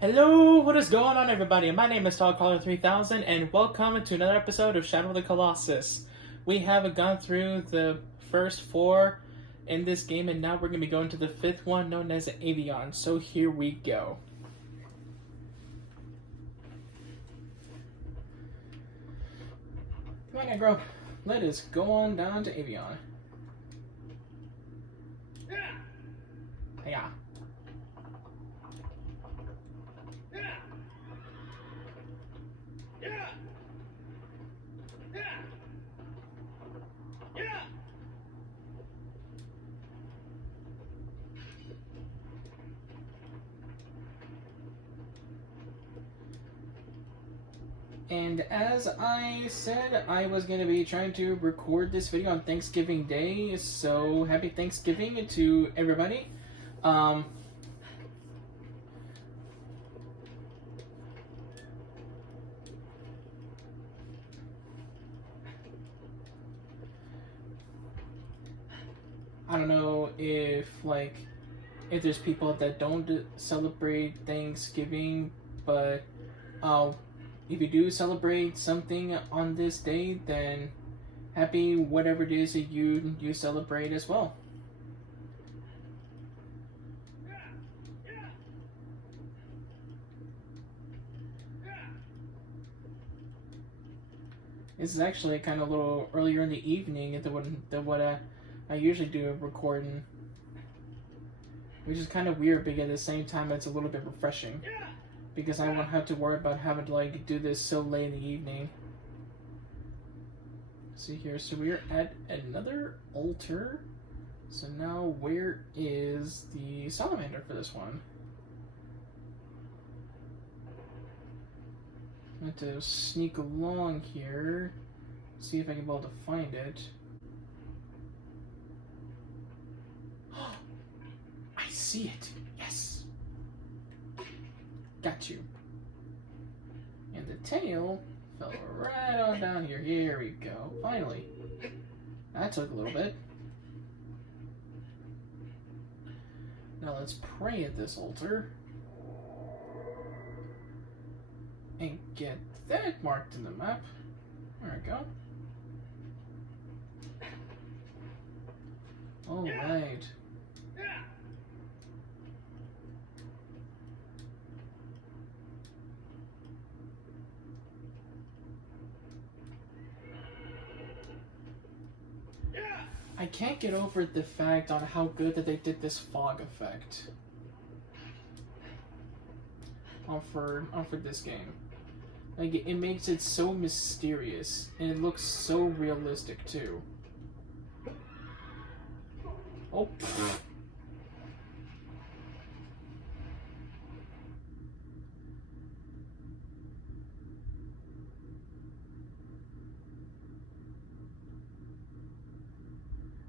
Hello, what is going on, everybody? My name is TallCaller3000, and welcome to another episode of Shadow of the Colossus. We have gone through the first four in this game, and now we're going to be going to the fifth one, known as Avion. So here we go. Come on, Negro. Let us go on down to Avion. Yeah. And as I said, I was going to be trying to record this video on Thanksgiving Day, so happy Thanksgiving to everybody. I don't know if there's people that don't celebrate Thanksgiving, but if you do celebrate something on this day, then happy whatever it is that you celebrate as well. This is actually kind of a little earlier in the evening than what I usually do a recording, which is kind of weird, but at the same time it's a little bit refreshing because I won't have to worry about having to do this so late in the evening. See here, so we're at another altar. So now where is the salamander for this one? I'm going to sneak along here, see if I can be able to find it. I see it! Yes! Got you. And the tail fell right on down here. Here we go. Finally. That took a little bit. Now let's pray at this altar. And get that marked in the map. There we go. Alright. I can't get over the fact on how good that they did this fog effect for this game. Like, it makes it so mysterious, and it looks so realistic too. Oh.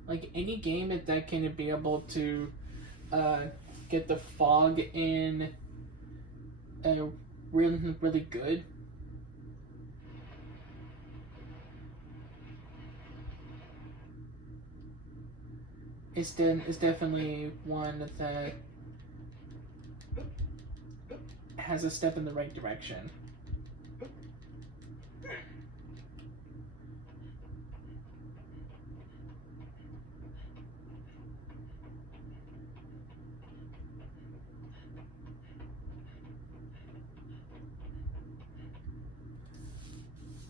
Like, any game that can be able to get the fog in really good. It's definitely one that has a step in the right direction.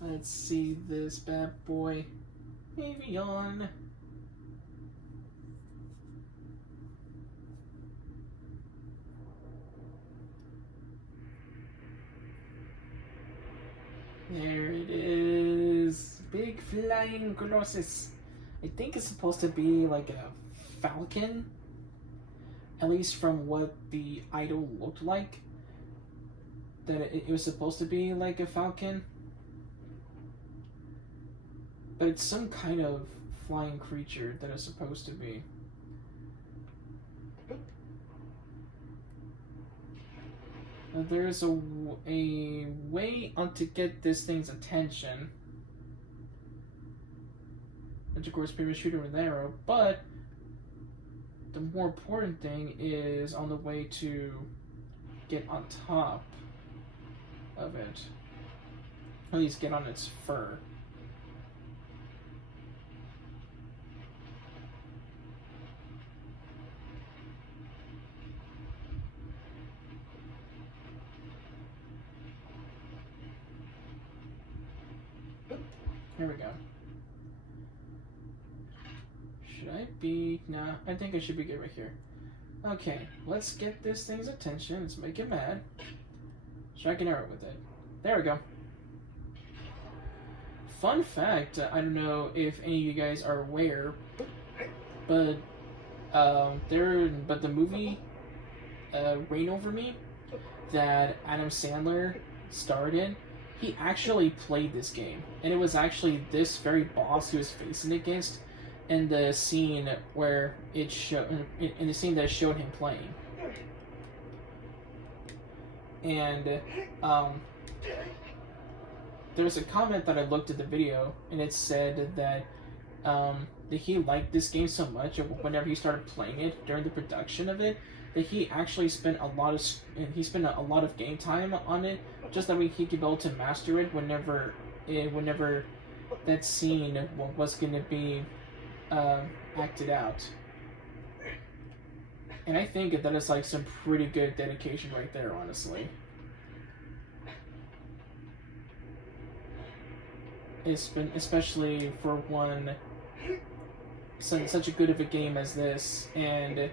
Let's see this bad boy. Avion. There it is. Big flying Colossus. I think it's supposed to be like a falcon. At least from what the idol looked like. That it was supposed to be like a falcon. But it's some kind of flying creature that it's supposed to be. There's a way to get this thing's attention. Which of course people shoot him with an arrow, but the more important thing is on the way to get on top of it. At least get on its fur. Here we go. Should I be... Nah, I think I should be good right here. Okay, let's get this thing's attention. Let's make it mad. Strike an arrow with it. There we go. Fun fact, I don't know if any of you guys are aware, but the movie Reign Over Me that Adam Sandler starred in, he actually played this game, and it was actually this very boss he was facing against in the scene where it showed in the scene that showed him playing. And there's a comment that I looked at the video, and it said that he liked this game so much, whenever he started playing it during the production of it, that he actually spent a lot of game time on it, just that way he could be able to master it whenever that scene was going to be acted out. And I think that is like some pretty good dedication right there, honestly. It's been, especially for one such a good of a game as this, and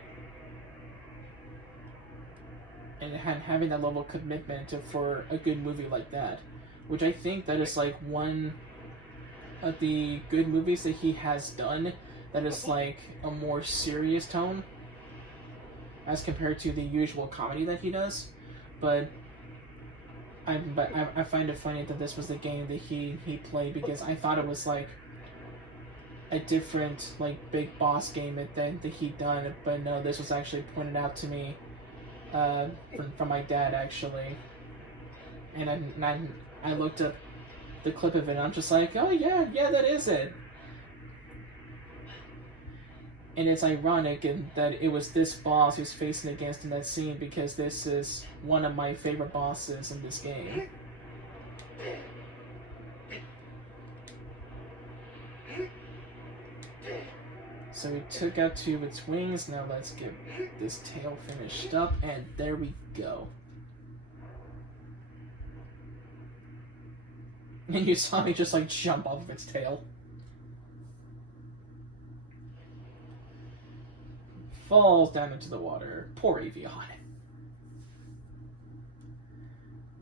having that level of commitment for a good movie like that, which I think that is like one of the good movies that he has done that is like a more serious tone as compared to the usual comedy that he does. But I find it funny that this was the game that he played, because I thought it was like a different like big boss game that he'd done, but no, this was actually pointed out to me from my dad, actually, and I looked up the clip of it, and I'm just like, oh yeah, that is it. And it's ironic that it was this boss who's facing against in that scene, because this is one of my favorite bosses in this game. So we took out two of its wings. Now let's get this tail finished up, and there we go. And you saw me just like jump off of its tail. Falls down into the water. Poor Avion.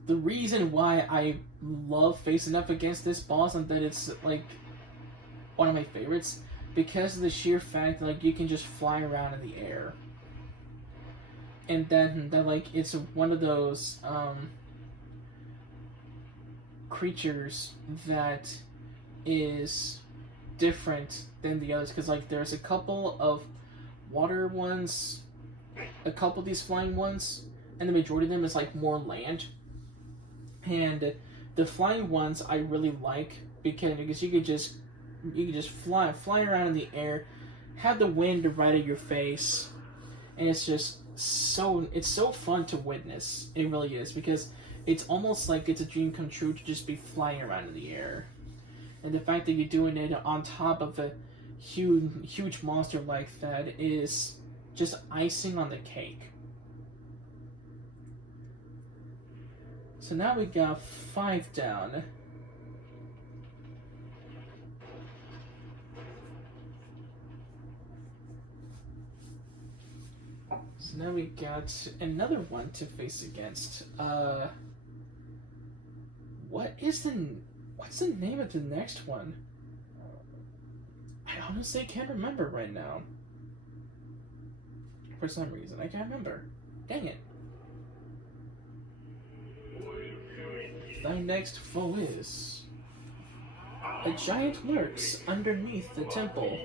The reason why I love facing up against this boss and that it's like one of my favorites, because of the sheer fact that like you can just fly around in the air, and then that like it's one of those creatures that is different than the others, because like there's a couple of water ones, a couple of these flying ones, and the majority of them is like more land. And the flying ones I really like because you could just fly around in the air, have the wind right at your face, and it's so fun to witness. It really is, because it's almost like it's a dream come true to just be flying around in the air. And the fact that you're doing it on top of a huge monster like that is just icing on the cake. So now we got 5 down. So now we got another one to face against. What's the name of the next one? I honestly can't remember right now. For some reason, I can't remember. Dang it. Thy next foe is... A giant lurks underneath the temple.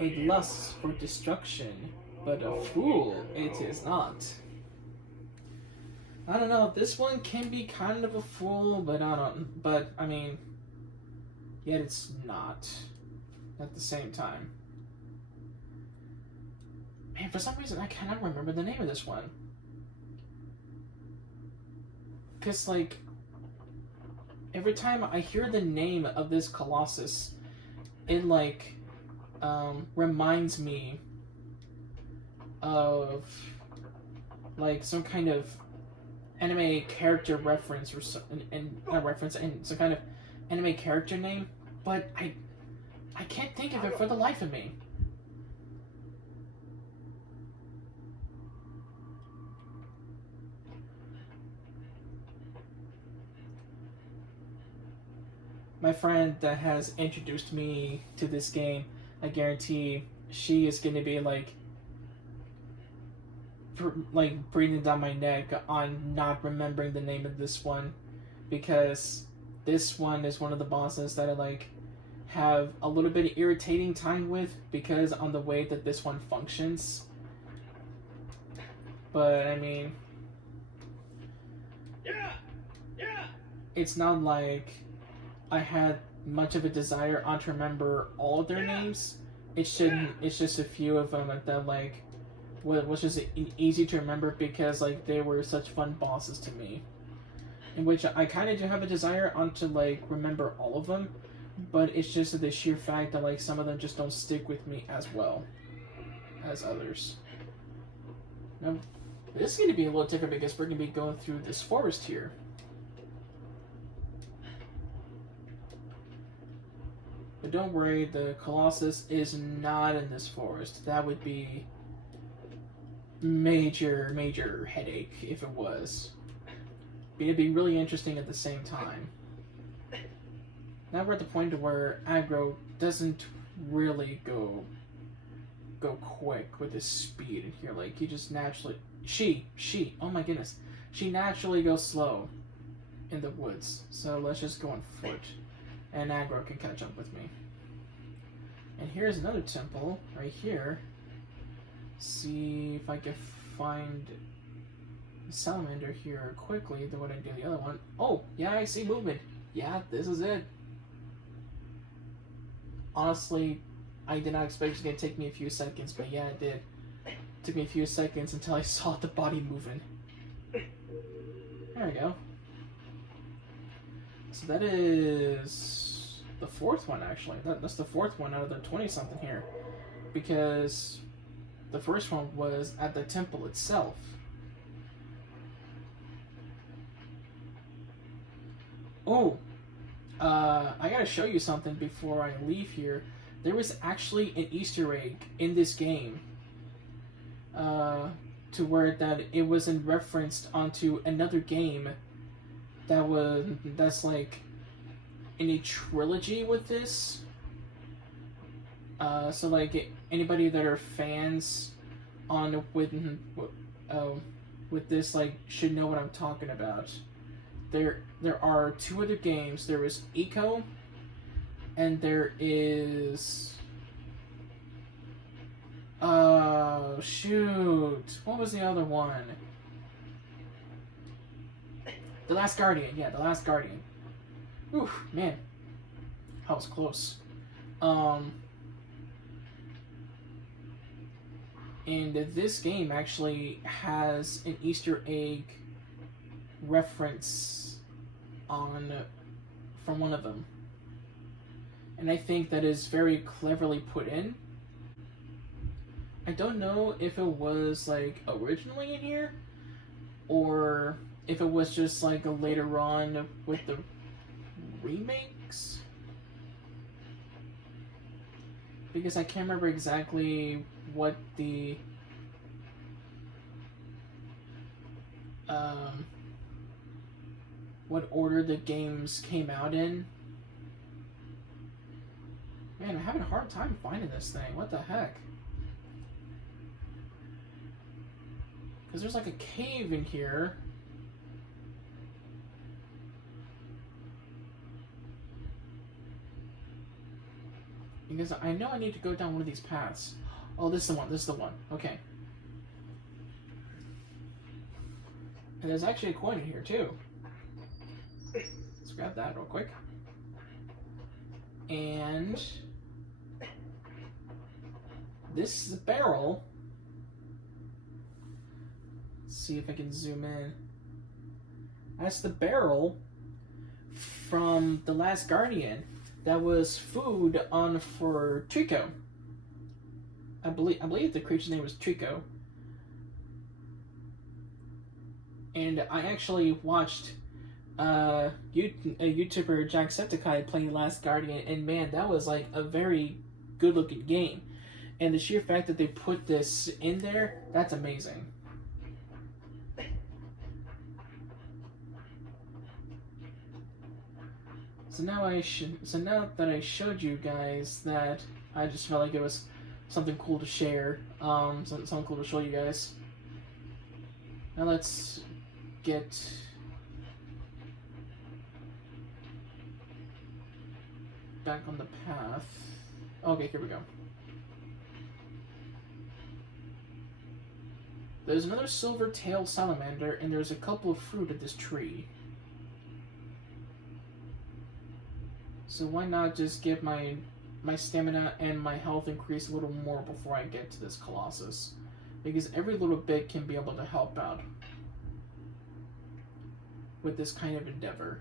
It lusts for destruction, but a fool it is not. I don't know, this one can be kind of a fool, but I mean, yet it's not at the same time. Man, for some reason I cannot remember the name of this one. Because, like, every time I hear the name of this Colossus, it, like, reminds me of, like, some kind of anime character reference or not reference, and some kind of anime character name, but I can't think of it for the life of me. My friend that has introduced me to this game, I guarantee she is going to be like breathing down my neck on not remembering the name of this one, because this one is one of the bosses that I like have a little bit of irritating time with because on the way that this one functions. But I mean, it's not like I had much of a desire on to remember all of their names. It's just a few of them that like was just easy to remember because like they were such fun bosses to me. In which I kind of do have a desire on to like remember all of them, but it's just the sheer fact that like some of them just don't stick with me as well as others. Now, this is going to be a little different because we're going to be going through this forest here. But don't worry, the Colossus is not in this forest. That would be major headache if it was. But it'd be really interesting at the same time. Now we're at the point where aggro doesn't really go quick with his speed in here. Like he just naturally oh my goodness, she naturally goes slow in the woods. So let's just go on foot, and aggro can catch up with me. And here's another temple right here. See if I can find the salamander here quickly than what I did the other one. Oh yeah, I see movement. Yeah, this is it. Honestly, I did not expect it was going to take me a few seconds, but yeah, it did. It took me a few seconds until I saw the body moving. There we go. So that is the fourth one, actually. That's the fourth one out of the 20-something here. Because the first one was at the temple itself. Oh! I gotta show you something before I leave here. There was actually an Easter egg in this game. To where that it was in referenced onto another game that's like in a trilogy with this. So like anybody that are fans on with this like should know what I'm talking about. There are two other games. There is Eco, and there is shoot, what was the other one? The Last Guardian. Yeah, The Last Guardian. Oof, man, that was close. And this game actually has an Easter egg reference from one of them, and I think that is very cleverly put in. I don't know if it was like originally in here or if it was just like a later on with the remakes, because I can't remember exactly what the what order the games came out in. Man, I'm having a hard time finding this thing. What the heck? Because there's like a cave in here. Because I know I need to go down one of these paths. Oh, this is the one. This is the one. Okay. And there's actually a coin in here, too. Let's grab that real quick. And this barrel see if I can zoom in. That's the barrel from The Last Guardian. That was food on for Trico. I believe the creature's name was Trico. And I actually watched a YouTuber Jacksepticeye playing Last Guardian, and man, that was like a very good looking game. And the sheer fact that they put this in there, that's amazing. So now that I showed you guys that, I just felt like it was something cool to share, something cool to show you guys. Now let's get back on the path. Okay, here we go. There's another silver-tailed salamander, and there's a couple of fruit at this tree. So why not just get my stamina and my health increase a little more before I get to this Colossus? Because every little bit can be able to help out with this kind of endeavor.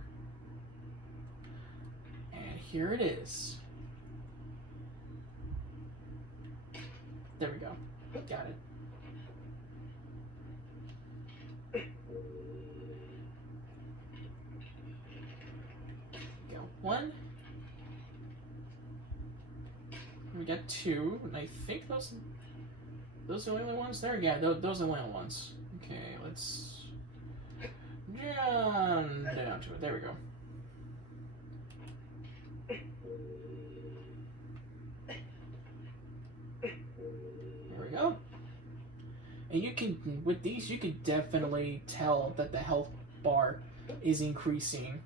And here it is. There we go. Got it. Go. One. We got two, and I think those are the only ones there? Yeah, those are the only ones. Okay, let's down to it. There we go. There we go. And you can, with these, you can definitely tell that the health bar is increasing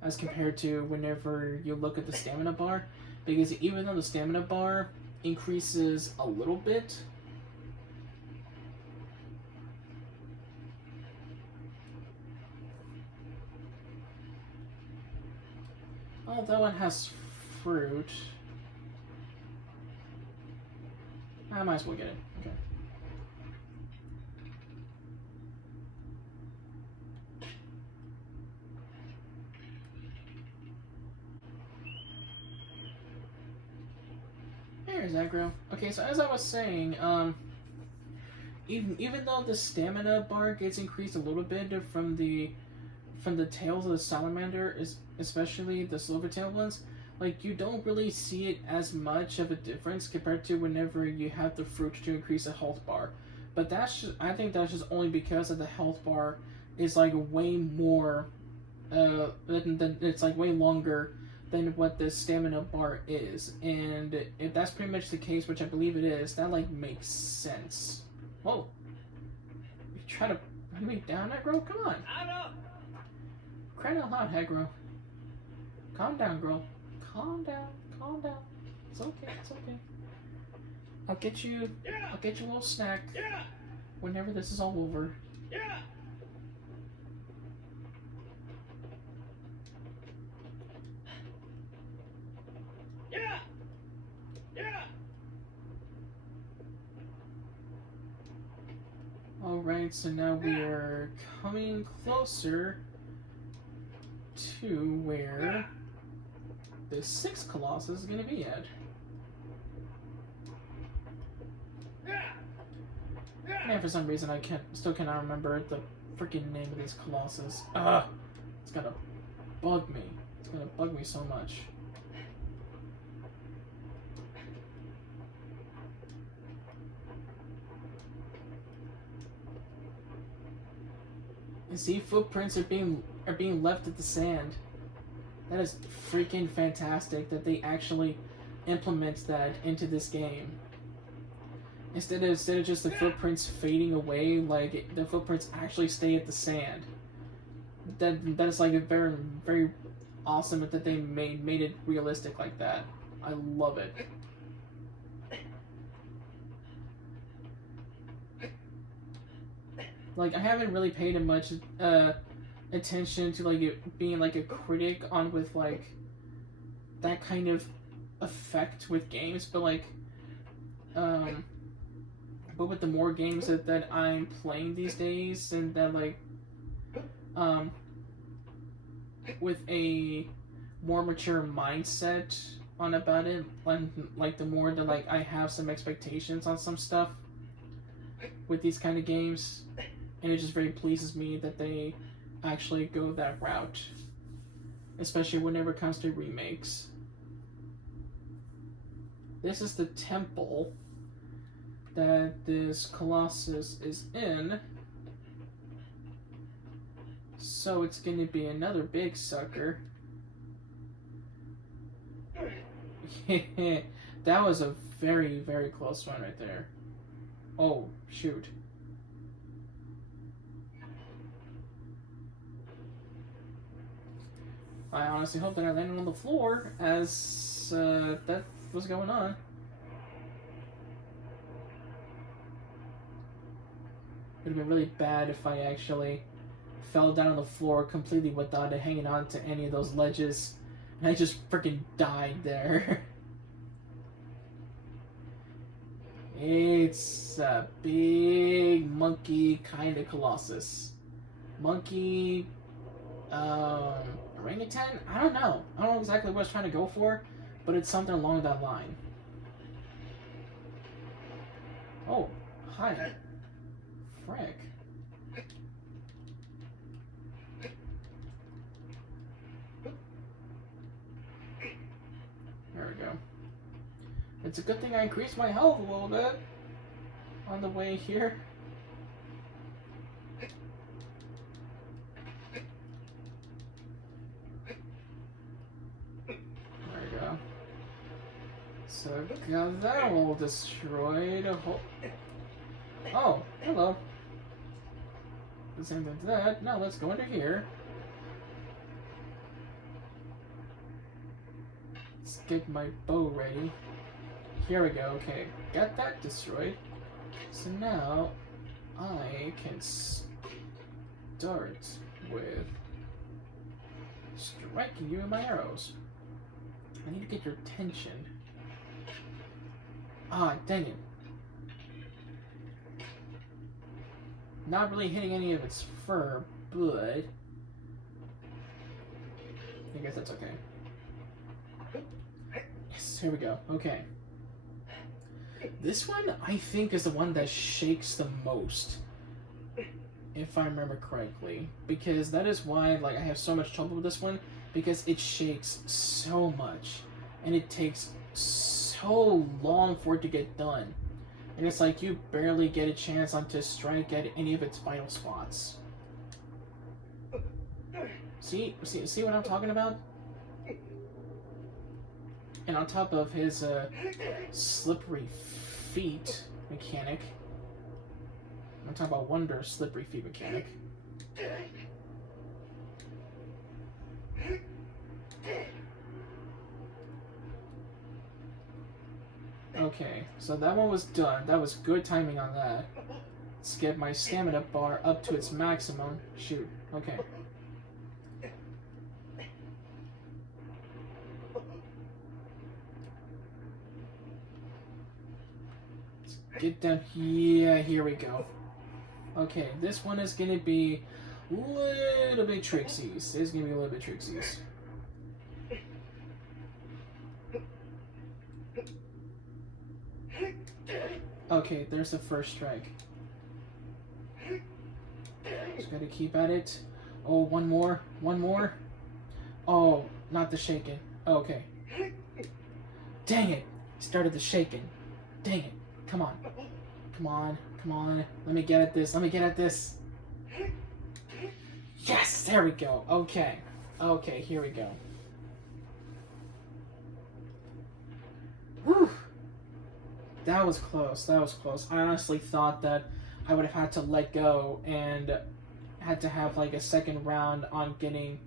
as compared to whenever you look at the stamina bar. Because even though the stamina bar increases a little bit, although it has fruit, I might as well get it. Okay. There's aggro. Okay, so as I was saying, even though the stamina bar gets increased a little bit from the tails of the salamander, especially the silver-tailed ones, like you don't really see it as much of a difference compared to whenever you have the fruit to increase the health bar. But I think that's just only because of the health bar is like way more, it's like way longer than what the stamina bar is. And if that's pretty much the case, which I believe it is, that like makes sense. Whoa. You try to run me down, Aggro? Come on. Cry out loud, Aggro. Calm down, girl. Calm down. Calm down. It's okay. It's okay. I'll get you a little snack whenever this is all over. Alright, so now we are coming closer to where the 6th Colossus is going to be at. Man, for some reason I still cannot remember the freaking name of this Colossus. It's gonna bug me. It's gonna bug me so much. And see, footprints are being left at the sand. That is freaking fantastic that they actually implement that into this game. Instead of just the footprints fading away, like the footprints actually stay at the sand. That's like a very, very awesome that they made it realistic like that. I love it. Like, I haven't really paid much attention to like it being like a critic on with like that kind of effect with games, but like but with the more games that I'm playing these days, and that like with a more mature mindset on about it, like the more that like I have some expectations on some stuff with these kind of games, and it just very pleases me that they actually go that route, especially whenever it comes to remakes. This is the temple that this Colossus is in, so it's going to be another big sucker. That was a very, very close one right there. Oh, shoot. I honestly hope that I landed on the floor as that was going on. It would have been really bad if I actually fell down on the floor completely without hanging on to any of those ledges, and I just freaking died there. It's a big monkey kind of Colossus. Monkey, orangutan? I don't know. I don't know exactly what it's trying to go for, but it's something along that line. Oh, hi. Frick. There we go. It's a good thing I increased my health a little bit on the way here. There we go. So got that all destroyed. Oh, hello. The same thing to that. Now let's go under here. Let's get my bow ready. Here we go. Okay, got that destroyed. So now I can start with striking you with my arrows. I need to get your attention. Ah, dang it. Not really hitting any of its fur, but I guess that's okay. Yes, here we go. Okay. This one, I think, is the one that shakes the most, if I remember correctly. Because that is why, like, I have so much trouble with this one, because it shakes so much, and it takes so long for it to get done. And it's like you barely get a chance to strike at any of its vital spots. See what I'm talking about? And on top of his slippery feet mechanic, I'm talking about Wonder slippery feet mechanic. Okay, so that one was done. That was good timing on that. Let's get my stamina bar up to its maximum. Shoot. Okay. Get down. Yeah, here we go. Okay, this one is going to be a little bit trixies. It's going to be a little bit trixies. Okay, there's the first strike. Just got to keep at it. Oh, one more. One more. Oh, not the shaking. Okay. Dang it. Started the shaking. Dang it. Come on. Come on. Come on. Let me get at this. Let me get at this. Yes! There we go. Okay. Okay, here we go. Whew. That was close. That was close. I honestly thought that I would have had to let go and had to have like a second round on getting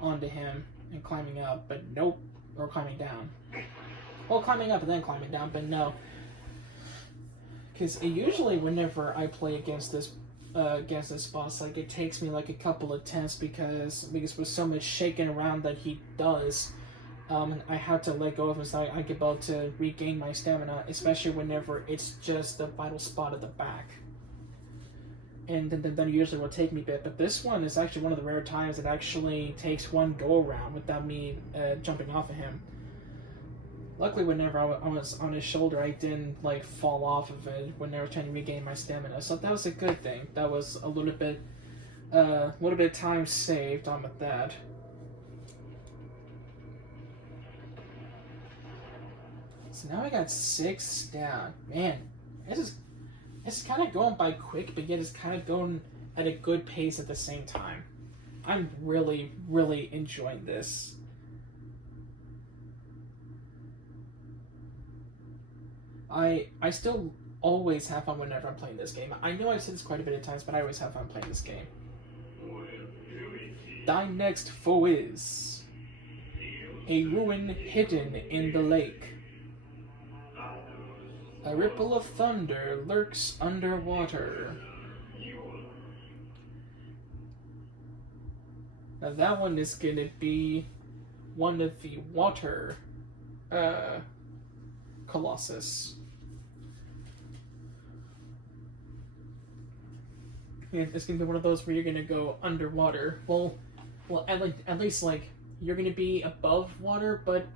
onto him and climbing up, but nope. Or climbing down. Well, climbing up and then climbing down, but no. Because usually whenever I play against this boss, like it takes me like a couple attempts because with so much shaking around that he does, I have to let go of it so I get able to regain my stamina, especially whenever it's just the vital spot at the back. And then usually will take me a bit, but this one is actually one of the rare times it actually takes one go around without me jumping off of him. Luckily, whenever I was on his shoulder, I didn't like fall off of it when I was trying to regain my stamina, so that was a good thing. That was a little bit of time saved on with that. So now I got 6 down. Man, it's kind of going by quick, but yet it's kind of going at a good pace at the same time. I'm really, really enjoying this. I still always have fun whenever I'm playing this game. I know I've said this quite a bit of times, but I always have fun playing this game. Thy next foe is a ruin hidden in the lake. A ripple of thunder lurks underwater. Now that one is gonna be one of the water Colossus. It's gonna be one of those where you're gonna go underwater. Well, at least like you're gonna be above water, but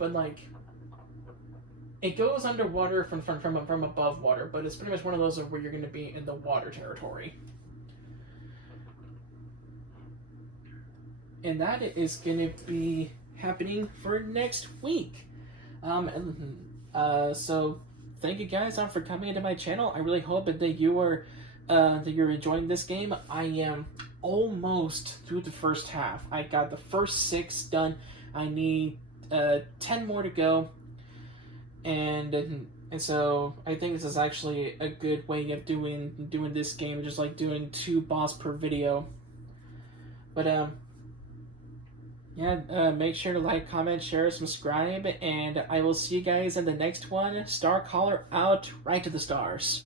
like it goes underwater from above water, but it's pretty much one of those where you're gonna be in the water territory. And that is gonna be happening for next week. So thank you guys for coming into my channel. I really hope that you're enjoying this game. I am almost through the first half. I got the first 6 done. I need 10 more to go, and so I think this is actually a good way of doing this game, just like doing 2 boss per video. But yeah, make sure to like, comment, share, subscribe, and I will see you guys in the next one. Star Caller out, right to the stars.